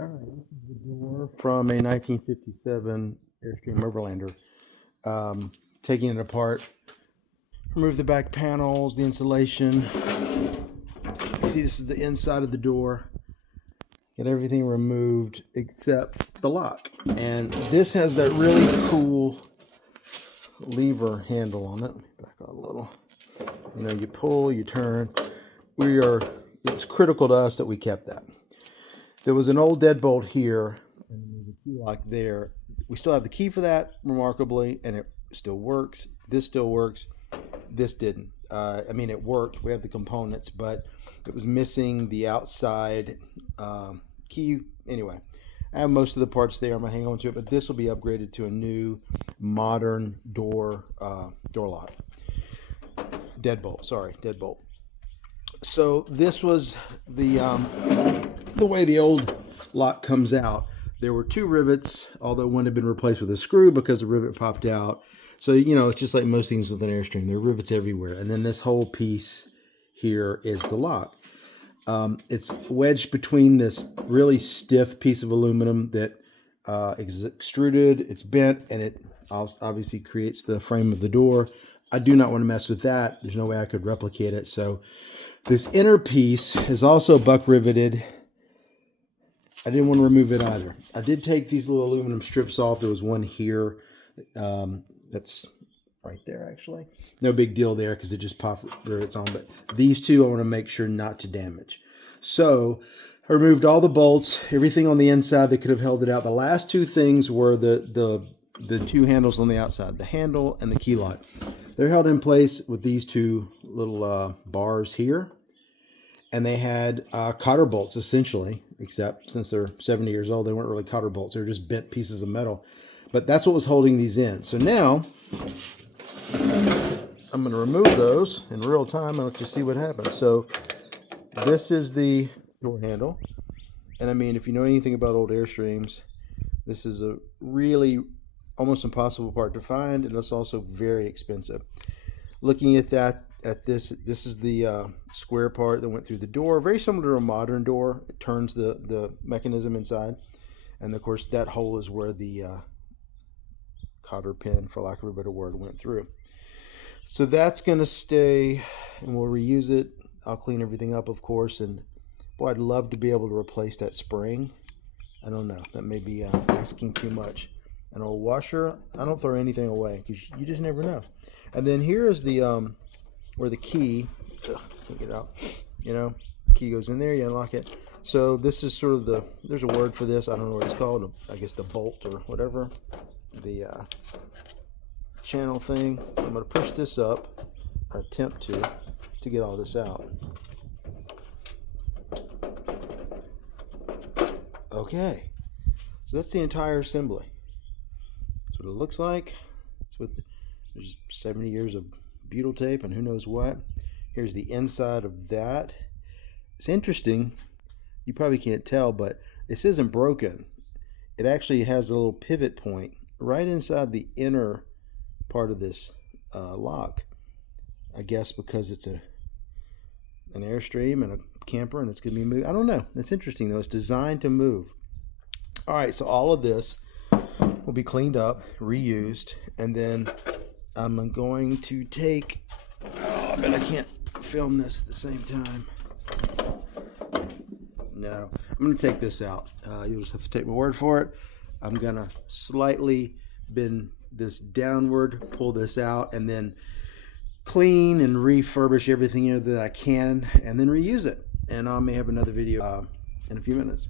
All right, this is the door from a 1957 Airstream Overlander. Taking it apart, remove the back panels, the insulation. See, this is the inside of the door. Get everything removed except the lock. And this has that really cool lever handle on it. Let me back out a little. You know, you pull, you turn. It's critical to us that we kept that. There was an old deadbolt here, and there's a key lock there. We still have the key for that, remarkably, and it still works. This still works. This didn't. I mean, it worked. We have the components, but it was missing the outside key. Anyway, I have most of the parts there. I'm going to hang on to it, but this will be upgraded to a new modern door lock. Deadbolt. Sorry, deadbolt. So this was the way the old lock comes out. There were two rivets, although one had been replaced with a screw because the rivet popped out. So, you know, it's just like most things with an Airstream. There are rivets everywhere. And then this whole piece here is the lock. It's wedged between this really stiff piece of aluminum that is extruded. It's bent, and it obviously creates the frame of the door. I do not want to mess with that. There's no way I could replicate it. So this inner piece is also buck riveted. I didn't want to remove it either. I did take these little aluminum strips off. There was one here. That's right there, actually. No big deal there because it just popped rivets on. But these two I want to make sure not to damage. So I removed all the bolts, everything on the inside that could have held it out. The last two things were the two handles on the outside, the handle and the key lock. They're held in place with these two little bars here. And they had cotter bolts, essentially, except since they're 70 years old, they weren't really cotter bolts. They were just bent pieces of metal. But that's what was holding these in. So now, I'm going to remove those in real time and let you see what happens. So this is the door handle. And I mean, if you know anything about old Airstreams, this is a really almost impossible part to find, and it's also very expensive. Looking at this is the square part that went through the door, very similar to a modern door. It turns the mechanism inside, and of course that hole is where the cotter pin, for lack of a better word, went through. So that's going to stay, and we'll reuse it. I'll clean everything up, of course, and boy, I'd love to be able to replace that spring. I don't know, that may be asking too much. An old washer, I don't throw anything away because you just never know. And then here is the where the key, can't get it out, you know, key goes in there, you unlock it. So this is sort of there's a word for this, I don't know what it's called, I guess the bolt or whatever, the channel thing. I'm going to push this up, or attempt to get all this out. Okay, so that's the entire assembly. That's what it looks like. It's with, there's 70 years of butyl tape and who knows what. Here's the inside of that. It's interesting, you probably can't tell, but this isn't broken. It actually has a little pivot point right inside the inner part of this lock. I guess because it's an Airstream and a camper and it's going to be moved. I don't know. It's interesting though. It's designed to move. All right, so all of this will be cleaned up, reused, and then I'm going to take, I bet I can't film this at the same time. No, I'm going to take this out. You'll just have to take my word for it. I'm going to slightly bend this downward, pull this out, and then clean and refurbish everything that I can, and then reuse it. And I may have another video in a few minutes.